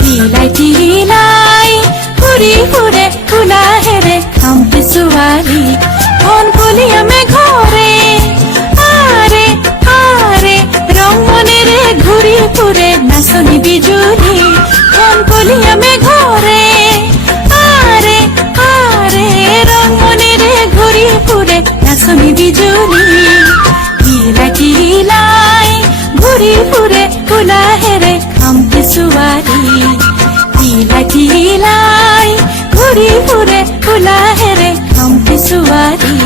টিলাই টিলাই ঘুরি ঘুরে ফুলা হেরে খামতে সুয়ারি কোন কলিয়া মে ঘরে আরে আরে রং মনে রে ঘুরি ফুরে নাচনি বিজুলি কোন কলিয়া মে ঘরে আরে আরে রং মনে রে ঘুরি ফুরে নাচনি বিজুলি টিলাই টিলাই ঘুরি ফুরে ফুলা হেরে খামতে সুয়ারি টিলাই টিলাই ঘুরি ফুরে ফুলা হেরে খামতে সুয়ারি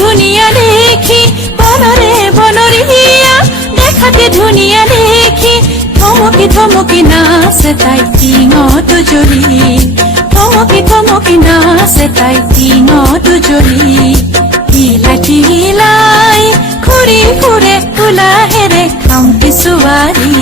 ধুনিয়া দেখি বনরে বনরিয়া দেখাতে ধুনিয়া দেখি থমকি থমকি নাচে তাই টিঙত জ্বলি থমকি থমকি নাচে তাই টিঙত জ্বলি টিলাই টিলাই ঘুৰি ফুৰে ফুলা হেৰে খামতি সুৱাৰি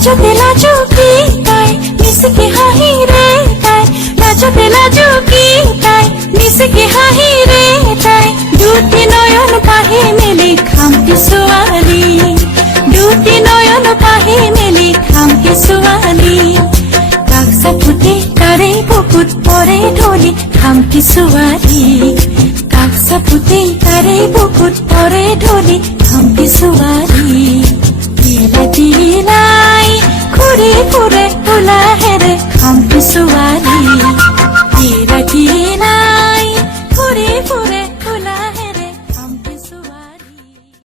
লাজতে লাজুকি তাই মিশিকে হাঁহি রে তাই লাজতে লাজুকি তাই মিশিকে হাঁহি রে তাই দুটি নয়ন পাহি মেলি খামতি সুৱালি দুটি নয়ন পাহি মেলি খামতি সুৱালি কাকসা ফুটে তারে বুকুত পরে ঢলি খামতি সুৱালি কাকসা ফুটে তারে বুকুত পরে ঢলি খামতি সুৱালি